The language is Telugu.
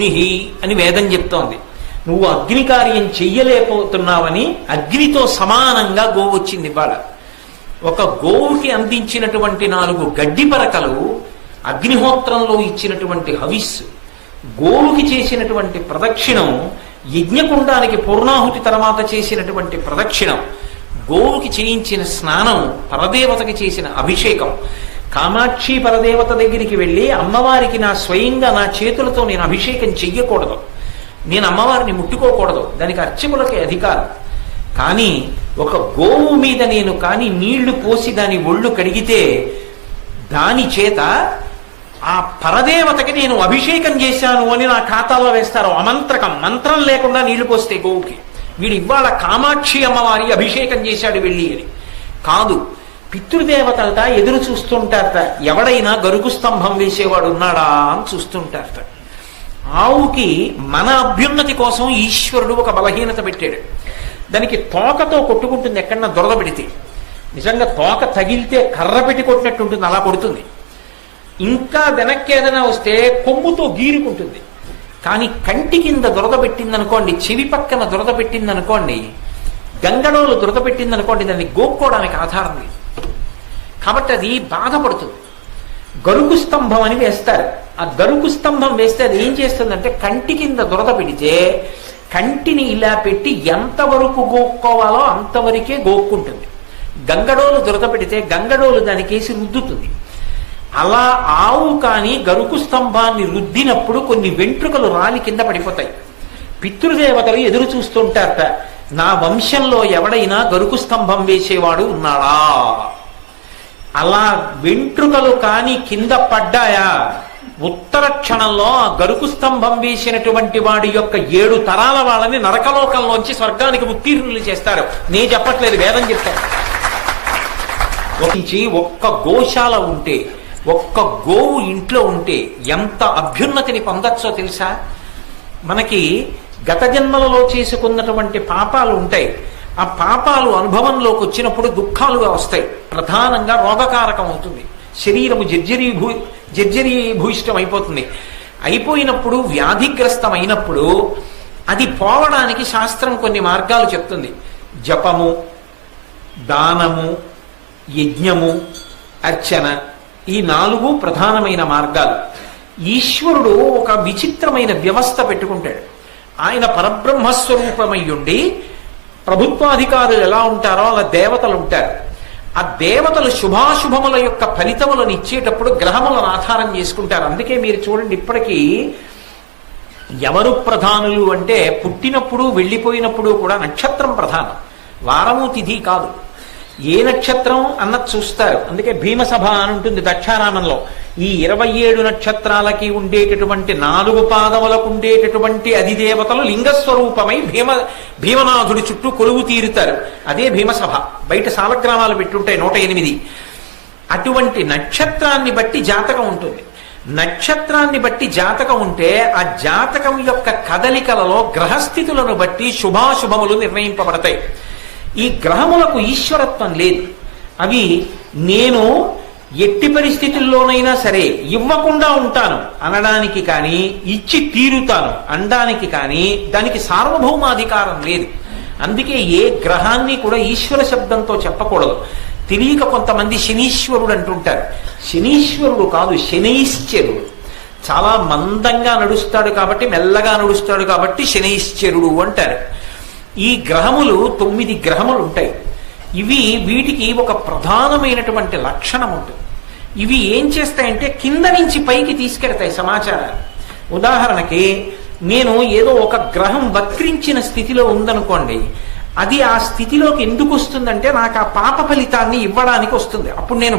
అగ్ని అని వేదం చెప్తోంది. నువ్వు అగ్ని కార్యం చెయ్యలేకపోతున్నావని అగ్నితో సమానంగా గోవు వచ్చింది ఇవాళ. ఒక గోవుకి అందించినటువంటి నాలుగు గడ్డి పరకలు అగ్నిహోత్రంలో ఇచ్చినటువంటి హవిస్సు గోవుకి చేసినటువంటి ప్రదక్షిణం యజ్ఞకుండానికి పూర్ణాహుతి తర్వాత చేసినటువంటి ప్రదక్షిణం గోవుకి చేయించిన స్నానం పరదేవతకి చేసిన అభిషేకం. కామాక్షి పరదేవత దగ్గరికి వెళ్ళి అమ్మవారికి నా స్వయంగా నా చేతులతో నేను అభిషేకం చెయ్యకూడదు. నేను అమ్మవారిని ముట్టుకోకూడదు. దానికి అర్చకులకి అధికారం. కానీ ఒక గోవు మీద నేను కానీ నీళ్ళు పోసి దాని ఒళ్ళు కడిగితే దాని చేత ఆ పరదేవతకి నేను అభిషేకం చేశాను అని నా ఖాతాలో వేస్తారు. అమంత్రకం. మంత్రం లేకుండా నీళ్ళు పోస్తే గోవుకి. వీడు ఇవాళ కామాక్షి అమ్మవారి అభిషేకం చేశాడు వెళ్ళి అని. కాదు. పితృదేవతలట ఎదురు చూస్తుంటారట. ఎవడైనా గరుకు స్తంభం వేసేవాడు ఉన్నాడా అని చూస్తుంటారట. ఆవుకి మన అభ్యున్నతి కోసం ఈశ్వరుడు ఒక బలహీనత పెట్టాడు. దానికి తోకతో కొట్టుకుంటుంది ఎక్కడన్నా దొరద పెడితే. నిజంగా తోక తగిలితే కర్ర పెట్టి కొట్టినట్టు ఉంటుంది అలా కొడుతుంది. ఇంకా వెనక్కి ఏదైనా వస్తే కొమ్ముతో గీరుకుంటుంది. కానీ కంటి కింద దురద పెట్టిందనుకోండి చెవి పక్కన దురద పెట్టిందనుకోండి గంగడోలు దొరద పెట్టిందనుకోండి దాన్ని గోక్కోవడానికి ఆధారం లేదు. కాబట్టి అది బాధపడుతుంది. గరుకు స్తంభం అని వేస్తారు. ఆ గరుకు స్తంభం వేస్తే అది ఏం చేస్తుందంటే కంటి కింద దురద పెడితే కంటిని ఇలా పెట్టి ఎంతవరకు గోక్కోవాలో అంతవరకే గోక్కుంటుంది. గంగడోలు దురద పెడితే గంగడోలు దానికేసి రుద్దుతుంది. అలా ఆవు కానీ గరుకు స్తంభాన్ని రుద్దినప్పుడు కొన్ని వెంట్రుకలు రాలి కింద పడిపోతాయి. పితృదేవతలు ఎదురు చూస్తుంటారట నా వంశంలో ఎవడైనా గరుకు స్తంభం వేసేవాడు ఉన్నాడా? అలా వెంట్రుకలు కాని కింద పడ్డాయా? ఉత్తర క్షణంలో ఆ గరుకు స్తంభం వేసినటువంటి వాడి యొక్క ఏడు తరాల వాళ్ళని నరకలోకంలోంచి స్వర్గానికి ఉత్తీర్ణులు చేస్తారు. నే చెప్పట్లేదు వేదం చెప్తాను. నుంచి ఒక్క గోశాల ఉంటే ఒక్క గోవు ఇంట్లో ఉంటే ఎంత అభ్యున్నతిని పొందొచ్చో తెలుసా? మనకి గత జన్మలలో చేసుకున్నటువంటి పాపాలు ఉంటాయి. ఆ పాపాలు అనుభవంలోకి వచ్చినప్పుడు దుఃఖాలుగా వస్తాయి. ప్రధానంగా రోగకారకం అవుతుంది. శరీరము జర్జరీభూ జర్జరీభూయిష్టం అయిపోతుంది. అయిపోయినప్పుడు వ్యాధిగ్రస్తం అయినప్పుడు అది పోవడానికి శాస్త్రం కొన్ని మార్గాలు చెప్తుంది. జపము దానము యజ్ఞము అర్చన ఈ నాలుగు ప్రధానమైన మార్గాలు. ఈశ్వరుడు ఒక విచిత్రమైన వ్యవస్థ పెట్టుకుంటాడు. ఆయన పరబ్రహ్మస్వరూపమై ఉండి ప్రభుత్వాధికారులు ఎలా ఉంటారో అలా దేవతలు ఉంటారు. ఆ దేవతలు శుభాశుభముల యొక్క ఫలితములను ఇచ్చేటప్పుడు గ్రహములను ఆధారం చేసుకుంటారు. అందుకే మీరు చూడండి ఇప్పటికీ ఎవరు ప్రధానులు అంటే పుట్టినప్పుడు వెళ్ళిపోయినప్పుడు కూడా నక్షత్రం ప్రధానం. వారము తిథి కాదు. ఏ నక్షత్రం అన్నది చూస్తారు. అందుకే భీమసభ అని ఉంటుంది దక్షారామంలో. ఈ ఇరవై ఏడు నక్షత్రాలకి ఉండేటటువంటి నాలుగు పాదములకు ఉండేటటువంటి అధిదేవతలు లింగస్వరూపమై భీమ భీమనాథుడి చుట్టూ కొలువు తీరుతారు. అదే భీమసభ. బయట సాలగ్రామాలు పెట్టుంటాయి నూట ఎనిమిది. అటువంటి నక్షత్రాన్ని బట్టి జాతకం ఉంటుంది. నక్షత్రాన్ని బట్టి జాతకం ఉంటే ఆ జాతకం యొక్క కదలికలలో గ్రహస్థితులను బట్టి శుభాశుభములు నిర్ణయింపబడతాయి. ఈ గ్రహములకు ఈశ్వరత్వం లేదు. అవి నేను ఎట్టి పరిస్థితుల్లోనైనా సరే ఇవ్వకుండా ఉంటాను. అనడానికి కానీ ఇచ్చి తీరుతాను. అనడానికి కానీ దానికి సార్వభౌమాధికారం లేదు. అందుకే ఏ గ్రహాన్ని కూడా ఈశ్వర శబ్దంతో చెప్పకూడదు. తెలియక కొంతమంది శనీశ్వరుడు అంటుంటారు. శనీశ్వరుడు కాదు శనైశ్చరుడు. చాలా మందంగా నడుస్తాడు కాబట్టి మెల్లగా నడుస్తాడు కాబట్టి శనైశ్చరుడు అంటారు. ఈ గ్రహములు తొమ్మిది గ్రహములు ఉంటాయి. ఇవి వీటికి ఒక ప్రధానమైనటువంటి లక్షణం ఉంటుంది ఇవి ఏం చేస్తాయంటే కింద నుంచి పైకి తీసుకెడతాయి సమాచారాన్ని ఉదాహరణకి నేను ఏదో ఒక గ్రహం వక్రించిన స్థితిలో ఉందనుకోండి అది ఆ స్థితిలోకి ఎందుకు వస్తుందంటే నాకు ఆ పాప ఫలితాన్ని ఇవ్వడానికి వస్తుంది. అప్పుడు నేను